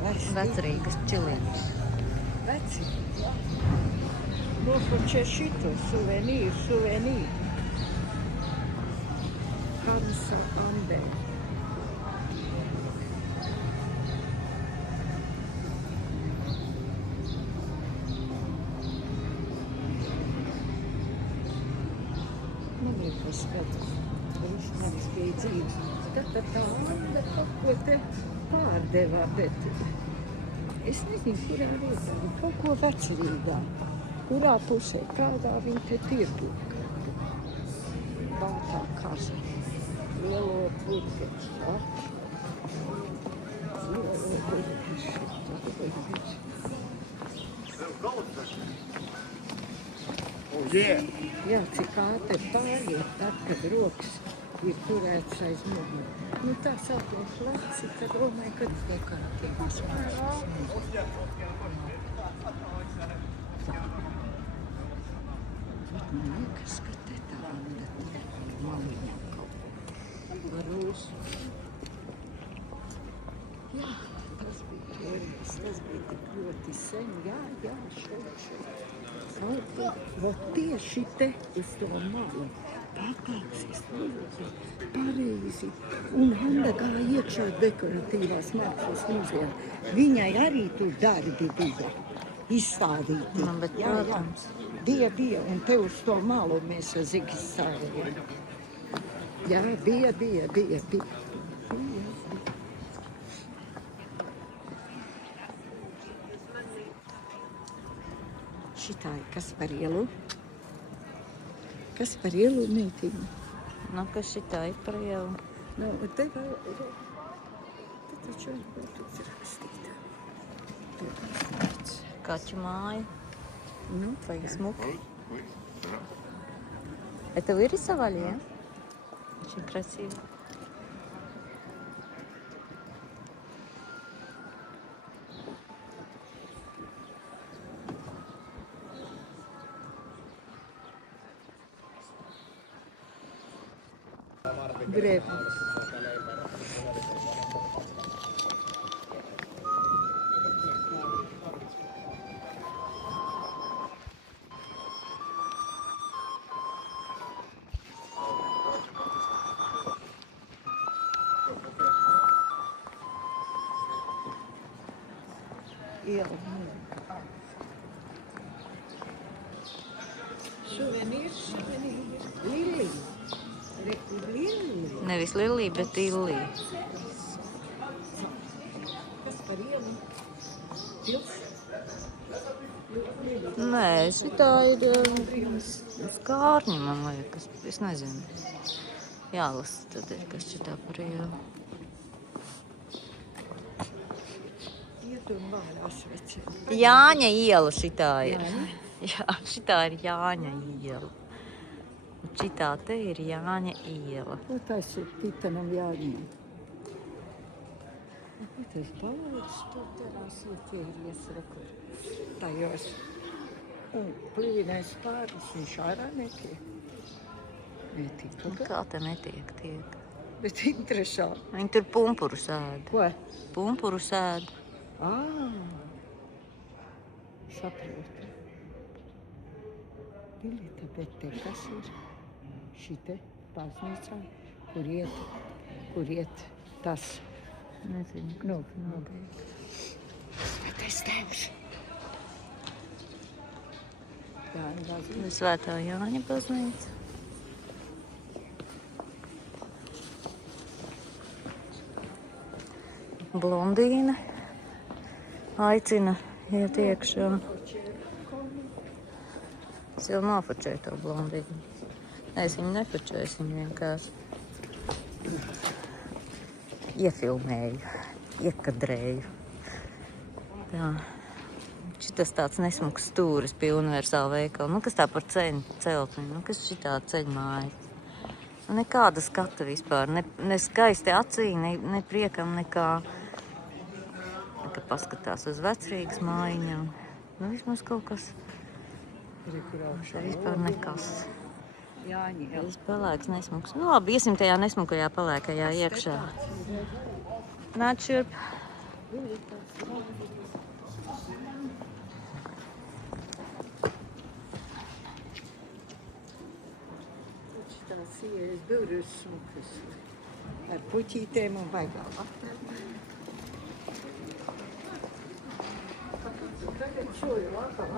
Vecrīgas čilienes. Vecrīgas. Nofočē šito suvenīru. Hansa Ambē. Man liekas, ka viņš manis bija dzīves. Tad tā Anda kaut ko te pārdevā, bet es nezinu, kurā vietā. Kaut ko Vecrīgā. Kurā pusē, kādā viņa te tirgu. Bātā kaza. Lielo burgeru. Lielo burgeru. Jā, cik ātri pāriet, tad, kad rokas ir turēts aiz mugurā. Nu tā sākot laci, tad domāju, ka tie paspārās. Man liekas, ka te tā Anda maliņā kaut ko ar rūsu. Jā, tas bija tik ļoti sen. Jā, šeit. Vot tieši te uz to malu patāksies lūdzu pareizi. Un Anda gāja iekšā dekoratīvās mākslas muzejā. Viņai arī tur darbi bija izstādīti. Bet, protams. Bija. Un te uz to malu mēs ar Zigi stāvējām. Jā, bija. Šitā ir kas par ielu? Kas par ielu, mītīm? Nu, kas šitā ir par ielu? Nu, te taču būtu rakstītā. Kaķu māja. Nu, Smuki. Это вы рисовали, а? Очень красиво. Greb. Iela. Suvenīrs. Lilija. Nevis Lilija, bet Illija. Kas par ielu? Pils? Nē, šitā ir skārņa, man liekas. Es nezinu. Jālasa tad ir, kas šitā par ielu. Ietum vārās veci. Jāņa iela šitā ir. Jā, šitā ir Jāņa iela. Un šitā te ir Jāņa iela. Ko tas ir Titanam jāņem? Ko tas balāds tur terās ietieries rekur? Tajos. Un plīvinais pāris viņš ārā netiek. Un kā te netiek tiek? Bet interesanti. Viņi tur pumpuru sēd. Ko? Pumpuru sēd. Saprotu. Pilita, bet te kas ir? Šite baznīcā, kur iet tas. Nezinu, kas notiek. Svētais Tēvs. Jāņa baznīca. Svētā Jāņa baznīca. Blondīne aicina iet iekšā. Es jau nofočēju to blondīni. Nē, es viņu nefočēju, es viņu vienkārši iefilmēju, iekadrēju. Tā. Šitas tāds nesmuks stūris pie Universāla veikala. Nu, kas tā par ceļu celtni? Nu, kas šitā ceļu māja? Nu, nekāda skata vispār. Ne skaisti acī, ne priekam, nekā paskatās uz Vecrīgas mājiņām. Nu, vismaz kaut kas. Vispār nekas. Tas pelēks nesmuks. Nu, labi, iesim tajā nesmukajā pelēkajā iekšā. Nāc šurp. Tur ir tāds rāvis. Tās ieejas durvis smukas ar puķītēm un baigā latēm. Tagad šo ir vakar.